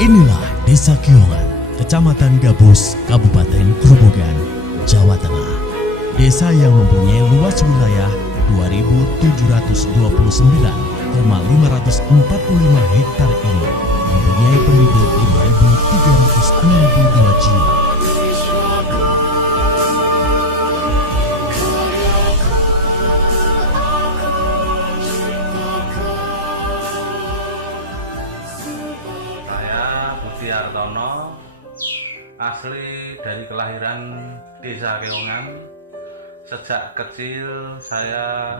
Inilah Desa Kiongan, Kecamatan Gabus, Kabupaten Grobogan, Jawa Tengah. Desa yang mempunyai luas wilayah 2.729,545 hektar ini mempunyai penduduk 5.362 jiwa. Artono, asli dari kelahiran Desa Kiongan. Sejak kecil saya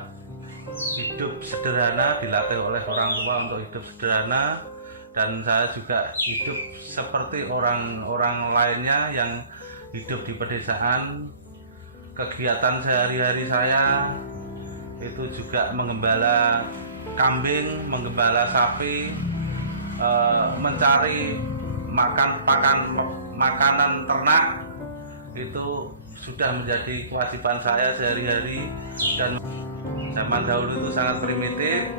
hidup sederhana, dilatih oleh orang tua untuk hidup sederhana, dan saya juga hidup seperti orang-orang lainnya yang hidup di pedesaan. Kegiatan sehari-hari saya itu juga menggembala kambing, menggembala sapi, mencari makanan ternak. Itu sudah menjadi kewajiban saya sehari-hari, dan zaman dahulu itu sangat primitif.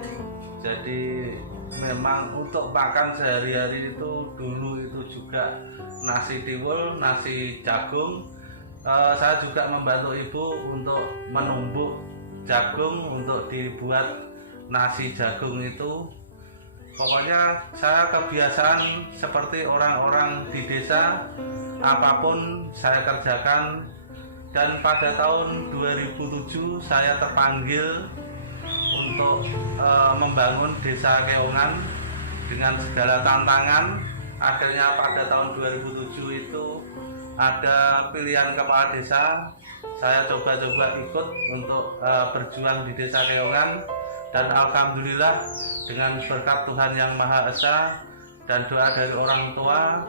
Jadi memang untuk makan sehari-hari itu dulu itu juga nasi tiwul, nasi jagung. Saya juga membantu ibu untuk menumbuk jagung untuk dibuat nasi jagung itu. Pokoknya saya kebiasaan seperti orang-orang di desa, apapun saya kerjakan. Dan pada tahun 2007 saya terpanggil untuk membangun Desa Kiongan dengan segala tantangan. Akhirnya pada tahun 2007 itu ada pilihan kepala desa. Saya coba-coba ikut untuk berjuang di Desa Kiongan. Dan alhamdulillah dengan berkat Tuhan Yang Maha Esa dan doa dari orang tua,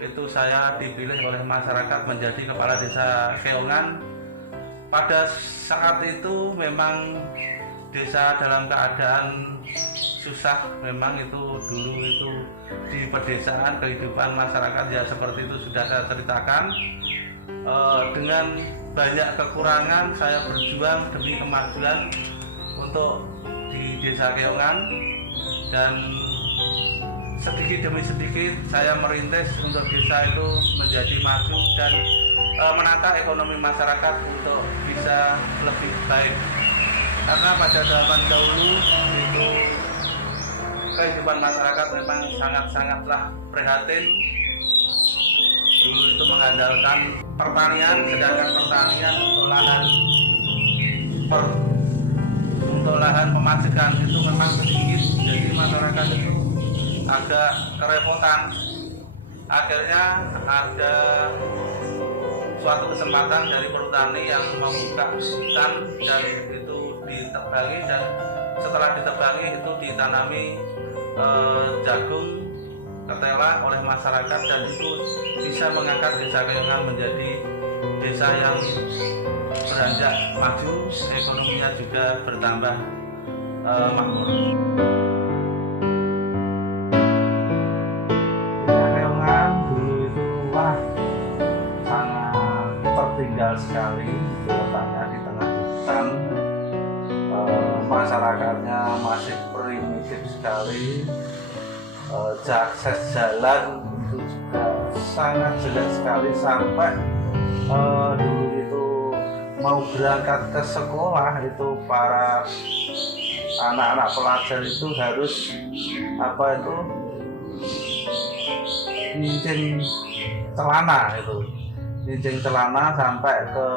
itu saya dipilih oleh masyarakat menjadi kepala Desa Kiongan. Pada saat itu memang desa dalam keadaan susah. Memang itu dulu itu di pedesaan kehidupan masyarakat ya seperti itu sudah saya ceritakan. Dengan banyak kekurangan saya berjuang demi kemajuan untuk di Desa Kiongan, dan sedikit demi sedikit saya merintis untuk desa itu menjadi maju dan menata ekonomi masyarakat untuk bisa lebih baik. Karena pada zaman dahulu itu kehidupan masyarakat memang sangat-sangatlah prihatin. Dulu itu mengandalkan pertanian, sedangkan pertanian untuk lahan pemajikan itu memang sedikit, jadi masyarakat itu agak kerepotan. Akhirnya ada suatu kesempatan dari perhutani yang membuka hutan dan itu ditebangi, dan setelah ditebangi itu ditanami jagung ketela oleh masyarakat, dan itu bisa mengangkat Desa Kiongan menjadi desa yang beranjak maju, ekonominya juga bertambah makmur. Desa Kiongan dulu itu sangat tertinggal sekali, letaknya di tengah hutan. Masyarakatnya masih primitif sekali. Akses jalan itu juga sangat jelek sekali, sampai dulu itu mau berangkat ke sekolah itu para anak-anak pelajar itu harus nyincing celana sampai ke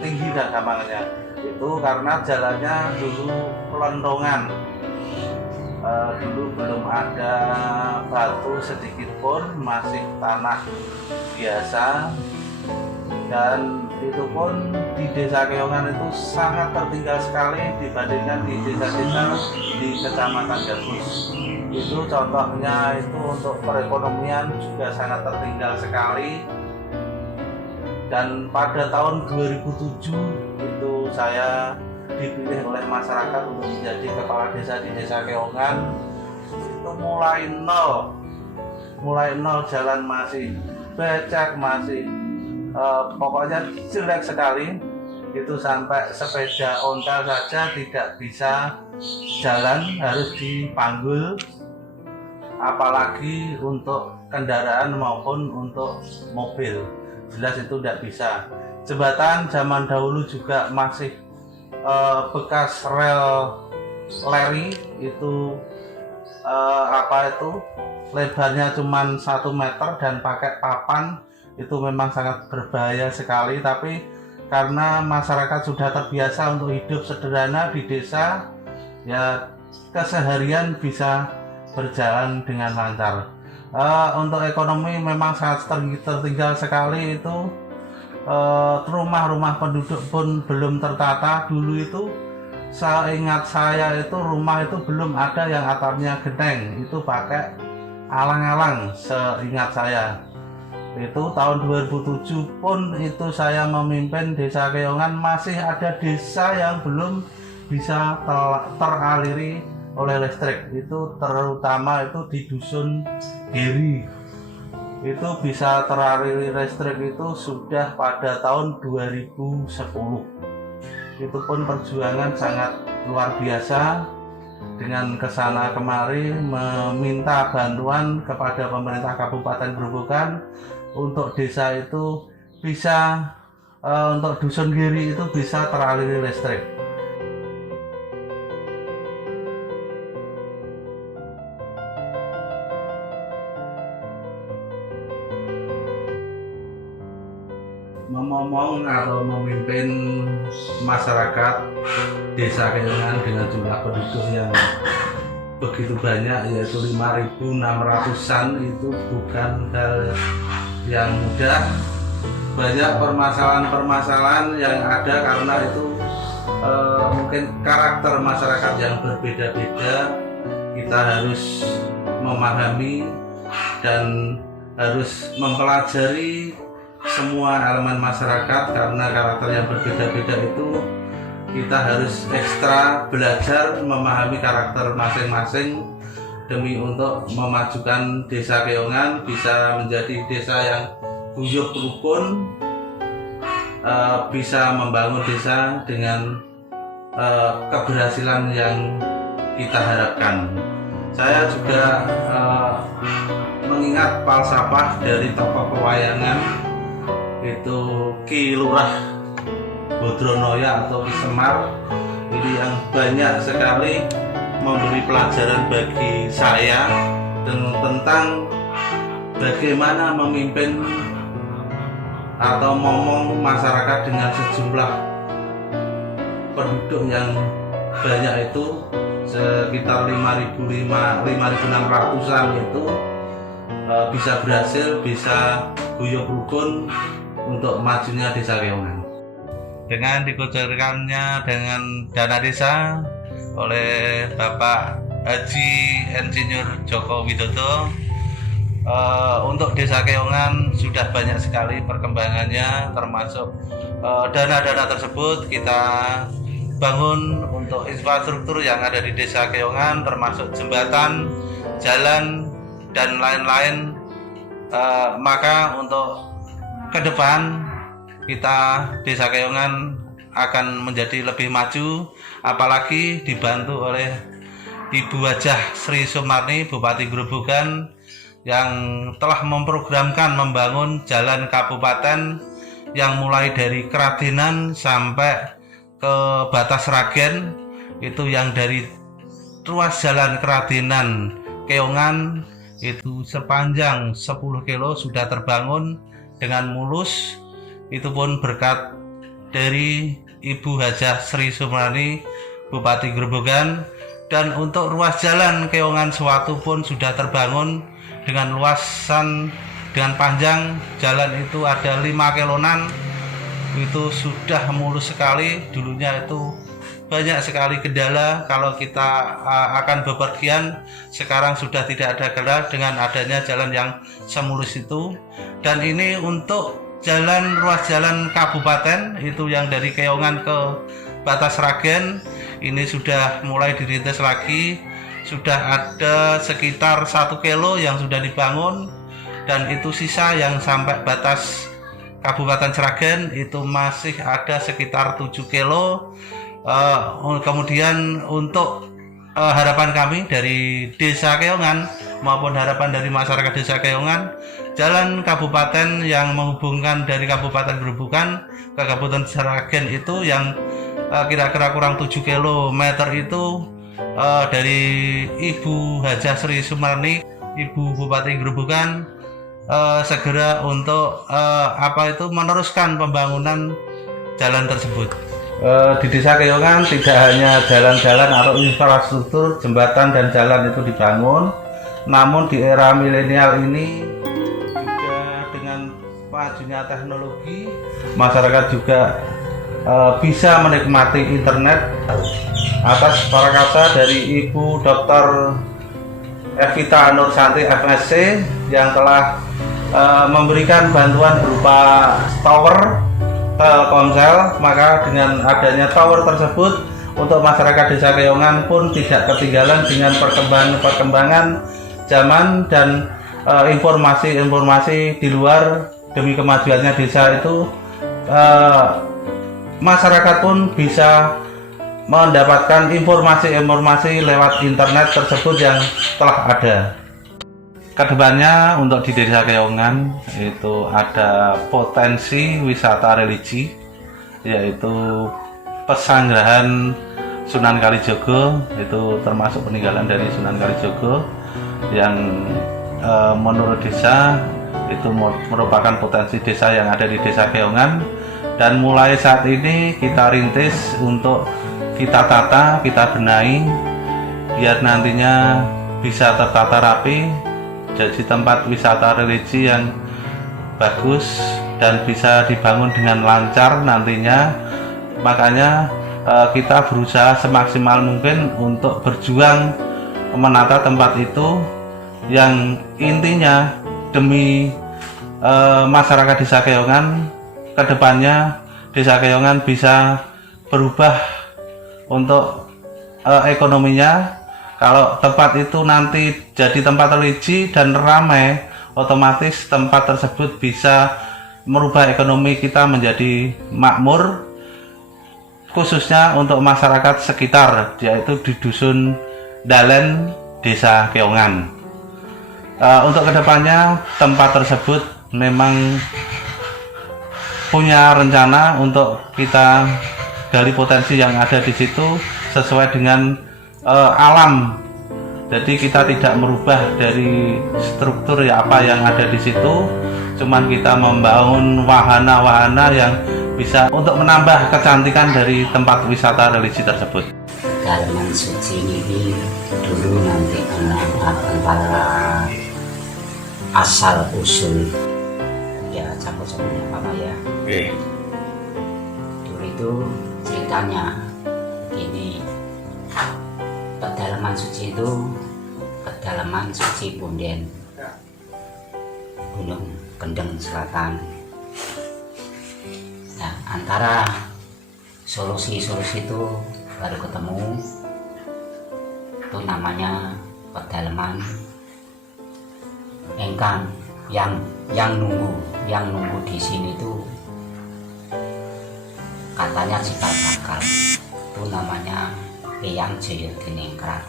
tinggi dan gampangnya itu karena jalannya dulu pelondongan. Dulu belum ada batu sedikit pun, masih tanah biasa, dan itu pun di Desa Kiongan itu sangat tertinggal sekali dibandingkan di desa-desa di Kecamatan Gabus. Itu contohnya itu untuk perekonomian juga sangat tertinggal sekali. Dan pada tahun 2007 itu saya dipilih oleh masyarakat untuk menjadi kepala desa di Desa Kiongan. Itu mulai nol, jalan masih becek, masih pokoknya jelek sekali. Itu sampai sepeda ontel saja tidak bisa jalan, harus dipanggul. apalagi untuk kendaraan maupun untuk mobil, jelas itu tidak bisa. Jembatan zaman dahulu juga masih bekas rel leri, itu lebarnya cuma 1 meter dan pakai papan, itu memang sangat berbahaya sekali. Tapi karena masyarakat sudah terbiasa untuk hidup sederhana di desa, ya keseharian bisa berjalan dengan lancar. Untuk ekonomi memang sangat tertinggal sekali, itu rumah-rumah penduduk pun belum tertata. Dulu itu seingat saya itu rumah itu belum ada yang atapnya genteng, itu pakai alang-alang seingat saya. Itu tahun 2007 pun itu saya memimpin desa Keongan, masih ada desa yang belum bisa teraliri oleh listrik. Itu terutama itu di dusun Giri, itu bisa teraliri listrik itu sudah pada tahun 2010. Itu pun perjuangan sangat luar biasa, dengan kesana kemari meminta bantuan kepada pemerintah Kabupaten Grobogan untuk desa itu bisa, untuk dusun Giri itu bisa teraliri listrik. Memomong atau memimpin masyarakat desa Keongan dengan jumlah penduduk yang begitu banyak, yaitu 5.600-an, itu bukan hal yang mudah. Banyak permasalahan-permasalahan yang ada karena itu mungkin karakter masyarakat yang berbeda-beda. Kita harus memahami dan harus mempelajari semua elemen masyarakat, karena karakter yang berbeda-beda itu kita harus ekstra belajar memahami karakter masing-masing demi untuk memajukan desa Keongan bisa menjadi desa yang guyup rukun, bisa membangun desa dengan keberhasilan yang kita harapkan. Saya juga mengingat falsafah dari tokoh pewayangan, itu Ki Lurah Bodronoya atau Ki Semar, ini yang banyak sekali memberi pelajaran bagi saya tentang bagaimana memimpin atau ngomong masyarakat dengan sejumlah penduduk yang banyak, itu sekitar 5.600-an, itu bisa berhasil, bisa guyup rukun untuk majunya desa Keongan. Dengan dikucurkannya dengan dana desa oleh Bapak Haji Insinyur Joko Widodo, untuk desa Keongan sudah banyak sekali perkembangannya, termasuk dana-dana tersebut kita bangun untuk infrastruktur yang ada di desa Keongan, termasuk jembatan, jalan, dan lain-lain. Maka untuk ke depan kita desa Keongan akan menjadi lebih maju, apalagi dibantu oleh Ibu Hajah Sri Sumarni, Bupati Grobogan, yang telah memprogramkan membangun jalan kabupaten yang mulai dari Keradenan sampai ke batas Sragen, itu yang dari ruas jalan Keradenan Keongan itu sepanjang 10 kilo sudah terbangun dengan mulus. Itu pun berkat dari Ibu Hajah Sri Sumarni, Bupati Grobogan. Dan untuk ruas jalan Keongan Suwatu pun sudah terbangun dengan luasan, dengan panjang jalan itu ada 5 kilonan, itu sudah mulus sekali. Dulunya itu banyak sekali kendala kalau kita akan bepergian, sekarang sudah tidak ada kendala dengan adanya jalan yang semulus itu. Dan ini untuk ruas jalan kabupaten itu yang dari Keongan ke batas Sragen, ini sudah mulai dirintis lagi, sudah ada sekitar 1 kilo yang sudah dibangun, dan itu sisa yang sampai batas Kabupaten Sragen itu masih ada sekitar 7 kilo. Kemudian untuk harapan kami dari desa Keongan maupun harapan dari masyarakat Desa Keongan, jalan kabupaten yang menghubungkan dari Kabupaten Grobogan ke Kabupaten Sragen itu yang kira-kira kurang 7 km itu dari Ibu Hajah Sri Sumarni, Ibu Bupati Grobogan, segera untuk meneruskan pembangunan jalan tersebut. Di Desa Keongan tidak hanya jalan-jalan atau infrastruktur jembatan dan jalan itu dibangun, namun di era milenial ini juga dengan majunya teknologi, masyarakat juga bisa menikmati internet. Atas prakarsa dari Ibu Dr. Evita Nursanti FSC yang telah memberikan bantuan berupa tower Telkomsel, maka dengan adanya tower tersebut untuk masyarakat Desa Keongan pun tidak ketinggalan dengan perkembangan zaman dan informasi-informasi di luar. Demi kemajuannya desa itu, masyarakat pun bisa mendapatkan informasi-informasi lewat internet tersebut yang telah ada. Kedepannya untuk di Desa Keongan itu ada potensi wisata religi, yaitu pesanggrahan Sunan Kalijogo, itu termasuk peninggalan dari Sunan Kalijogo yang menurut desa itu merupakan potensi desa yang ada di Desa Keongan, dan mulai saat ini kita rintis untuk kita tata, kita benahi biar nantinya bisa tertata rapi, jadi tempat wisata religi yang bagus dan bisa dibangun dengan lancar nantinya. Makanya kita berusaha semaksimal mungkin untuk berjuang menata tempat itu yang intinya demi masyarakat Desa Keongan. Kedepannya Desa Keongan bisa berubah untuk ekonominya. Kalau tempat itu nanti jadi tempat religi dan ramai, otomatis tempat tersebut bisa merubah ekonomi kita menjadi makmur, khususnya untuk masyarakat sekitar, yaitu di Dusun Dalen, Desa Keongan. Untuk kedepannya tempat tersebut memang punya rencana untuk kita gali potensi yang ada di situ sesuai dengan alam. Jadi kita tidak merubah dari struktur apa yang ada di situ, cuman kita membangun wahana-wahana yang bisa untuk menambah kecantikan dari tempat wisata religi tersebut. Kedalaman suci ini dulu nanti antara asal usul ya campur-campurnya apa ya. Dulu itu ceritanya begini. Kedalaman suci itu kedalaman suci Punden, Gunung Kendeng Selatan. Nah, antara solusi-solusi itu baru ketemu, itu namanya kedalaman engkang yang nunggu di sini itu katanya cikal bakal, itu namanya Eyang Jaya Diningrat.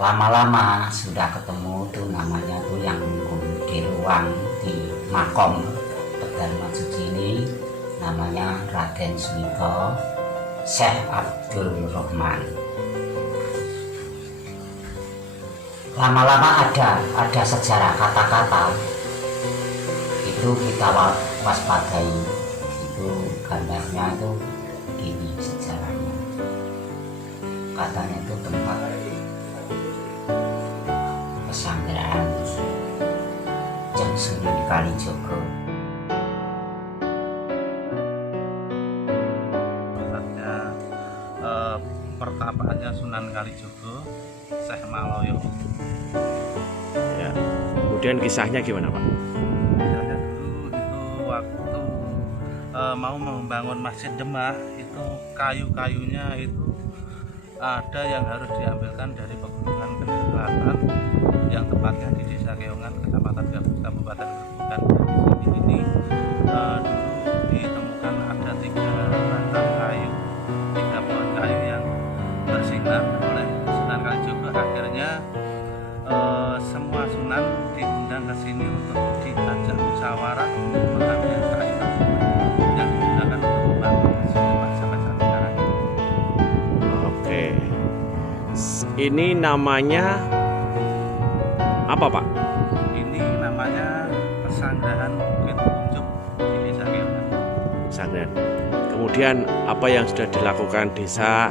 Lama-lama sudah ketemu tuh namanya tuh yang nunggu di ruang di makom pedalaman suci ini, namanya Raden Suwito Syekh Abdul Rahman. Lama-lama ada sejarah kata-kata itu kita waspadai, itu gambarnya itu begini sejarahnya. Katanya itu tempat pesanggrahan Sunan Kalijogo. Pertapaannya Sunan Kalijogo, Syekh Maloyo. Ya. Kemudian kisahnya gimana, Pak? Kisahnya dulu itu waktu mau membangun Masjid Demak, itu kayu-kayunya itu ada yang harus diambilkan dari pegunungan Kendeng Selatan yang tepatnya di Desa Keongan, Kecamatan Gabus, Kabupaten Grobogan. Dan di sini dulu ditemukan ada 3 batang kayu, 3 pohon kayu yang bersinar oleh Sunan Kalijogo. Akhirnya diundang ke sini untuk diajak musyawarah untuk mengambil KI tersebut yang digunakan untuk membangun masjid Demak sampai saat sekarang. Oke. Ini namanya apa, Pak? Ini namanya Pesanggrahan Bukit Kuncup di Desa Keongan. Pesanggrahan. Kemudian apa yang sudah dilakukan desa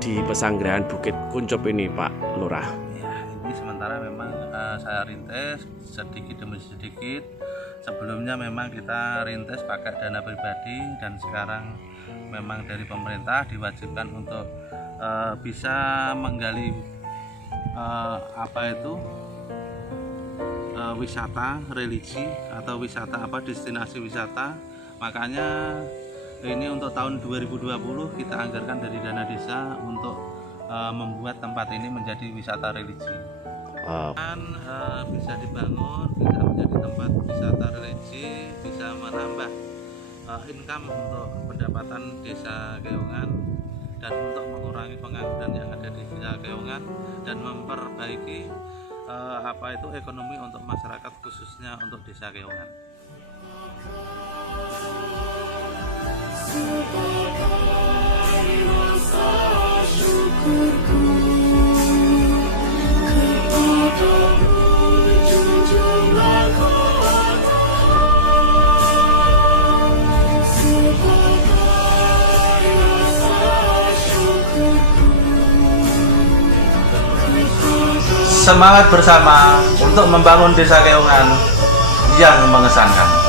di Pesanggrahan Bukit Kuncup ini, Pak Lurah? Ya, ini sementara memang saya rintis sedikit demi sedikit. Sebelumnya memang kita rintis pakai dana pribadi, dan sekarang memang dari pemerintah diwajibkan untuk bisa menggali wisata religi atau wisata destinasi wisata. Makanya ini untuk tahun 2020 kita anggarkan dari dana desa untuk membuat tempat ini menjadi wisata religi. Bisa dibangun, bisa menjadi tempat wisata religi, bisa menambah income untuk pendapatan desa Keongan, dan untuk mengurangi pengangguran yang ada di desa Keongan, dan memperbaiki ekonomi untuk masyarakat, khususnya untuk desa Keongan. Semangat bersama untuk membangun desa Keongan yang mengesankan.